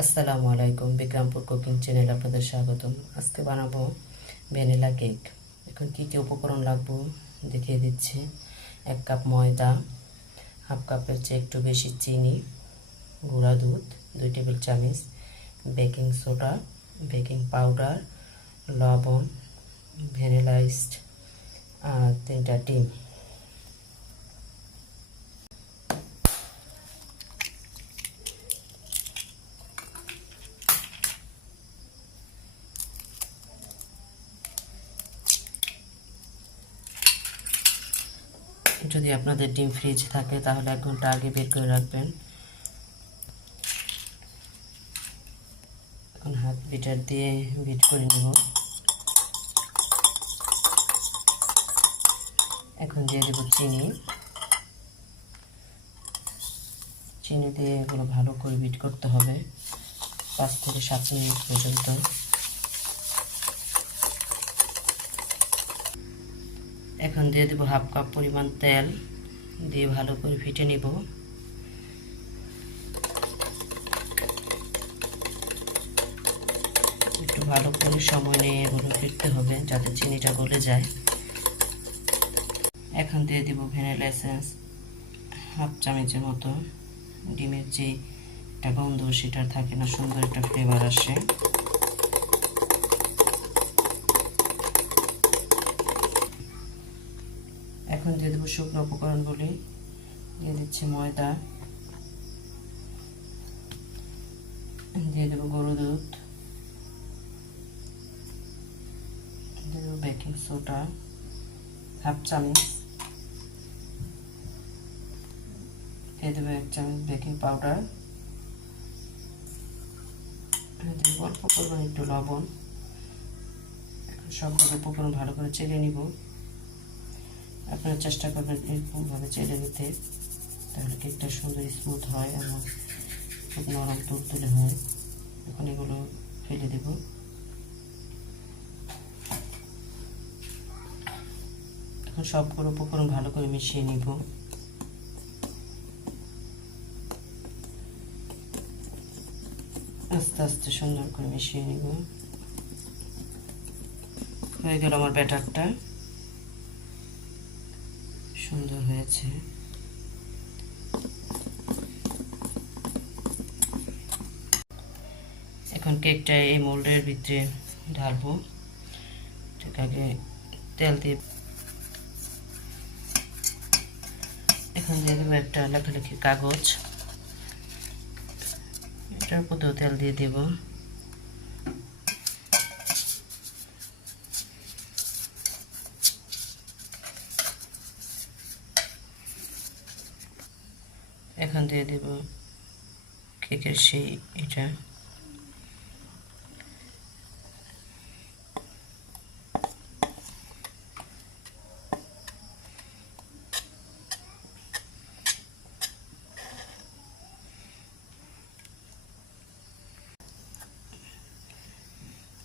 আসসালামু আলাইকুম, Bikrampur cooking channel আপনাদের স্বাগতম। আজকে বানাবো ভ্যানিলা কেক। এখন কী কী উপকরণ লাগবো দেখিয়ে দিচ্ছি। এক কাপ ময়দা, হাফ কাপের চেয়ে একটু বেশি চিনি, গুঁড়া দুধ, দুই টেবিল চামচ বেকিং সোডা, বেকিং পাউডার, লবণ, ভ্যানিলাইজড, আর তিনটা ডিম। যদি আপনাদের ডিম ফ্রিজ থাকে, তাহলে এক ঘণ্টা আগে বের করে রাখবেন। এখন হাত বিটার দিয়ে বিট করে নেব। এখন দিয়ে দেবো চিনি। চিনি দিয়ে এগুলো ভালো করে বিট করতে হবে। পাঁচ থেকে সাত মিনিট পর্যন্ত। এখন দিয়ে দেবো হাফ কাপ পরিমাণ তেল, দিয়ে ভালো করে ফিটে নিব। একটু ভালো করে সময় নিয়ে এগুলো ফিরতে হবে যাতে চিনিটা গলে যায়। এখন দিয়ে দিব ভ্যানিলা এসেন্স, হাফ চামচের মতো। ডিমের যে একটা গন্ধ সেটা থাকে না, সুন্দর একটা ফ্লেভার আসে। এখন দিয়ে দেবো শুকনো উপকরণগুলি দিয়ে দিচ্ছি ময়দা। দিয়ে দেবো গরু দুধ। বেকিং সোডা হাফ চামচ। দিয়ে দেবো এক চামচ বেকিং পাউডার অল্প পরিমাণ একটু লবণ। সবগুলো উপকরণ ভালো করে চেলে নিব। আপনারা চেষ্টা করবেন এরকমভাবে চেলে নিতে, তাহলে কেকটা সুন্দর স্মুথ হয় এবং খুব নরম তুলতুলে হয়। এখন এগুলো ফেলে দেব। এখন সবগুলো উপকরণ ভালো করে মিশিয়ে নিব। আস্তে আস্তে সুন্দর করে মিশিয়ে নিব। হয়ে গেল আমার ব্যাটারটা। সুন্দর হয়েছে। এখন কেকটা এই মোল্ডের ভিতরে ঢালবো। আগে তেল দিয়ে এখন দিয়ে একটা লেখালেখি কাগজ। এটার উপরেও তেল দিয়ে দেবো। এখন দিয়ে দেব কেকের সেই এটা।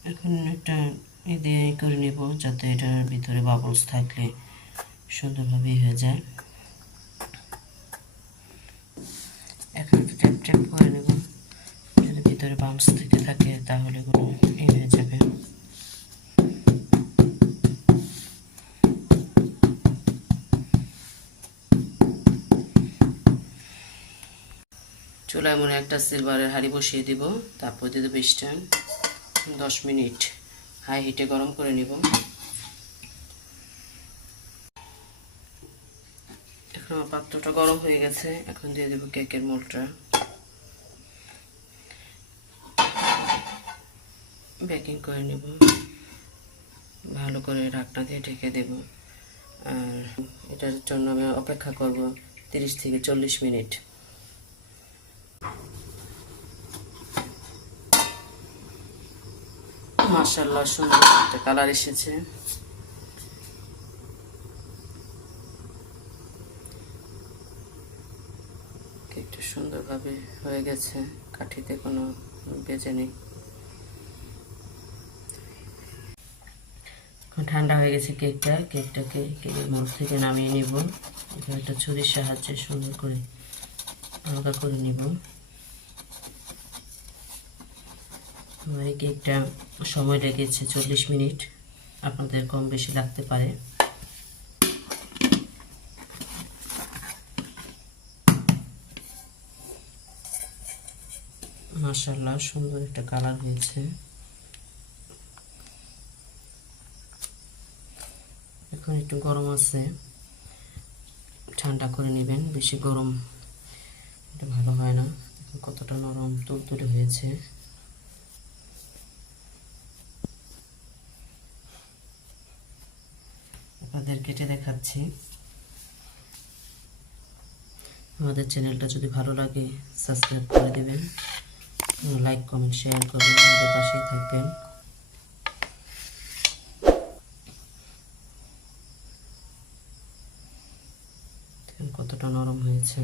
এখন একটা এ দিয়ে করে নেব যাতে এটার ভিতরে বাবলস থাকলে সুন্দরভাবে হয়ে যায় এখন ট্যাপ ট্যাপ করে নেব যদি বাউন্স থেকে থাকে তাহলে এগুলো হয়ে যাবে। চুলায় মনে একটা সিলভারের হাঁড়ি বসিয়ে দিব, তারপর দিয়ে দেবো স্ট্যান্ড দশ মিনিট হাই হিটে গরম করে নিব। এখন পাত্রটা গরম হয়ে গেছে, এখন দিয়ে দেবো কেকের মোলটা বেকিং করে নেব। ভালো করে ঢাকনা দিয়ে ঢেকে দেব। আর এটার জন্য আমি অপেক্ষা করব তিরিশ থেকে চল্লিশ মিনিট। মার্শাল্লাহ সুন্দর একটা কালার এসেছে। কেকটা সুন্দরভাবে হয়ে গেছে। কাঠিতে কোনো বেজে নেই। ঠান্ডা হয়ে গেছে কেকটা। কেকটাকে কেকের মোড় থেকে নামিয়ে নিব। একটা ছুরির সাহায্যে সুন্দর করে আলাদা করে নিব। আমার এই কেকটা সময় লেগেছে চল্লিশ মিনিট। আপনাদের কম বেশি লাগতে পারে। মাশাল্লাহ সুন্দর একটা কালার হয়েছে। এখন একটু গরম আছে। ঠান্ডা করে নেবেন, বেশি গরম এটা ভালো হয় না। কতটা নরম, তুলতুলে হয়েছে। আপনাদের কেটে দেখাচ্ছি। আমাদের চ্যানেলটা যদি ভালো লাগে, সাবস্ক্রাইব করে দেবেন। লাইক, কমেন্ট, শেয়ার করবেন। আমাদের পাশেই থাকবেন। কতটা নরম হয়েছে।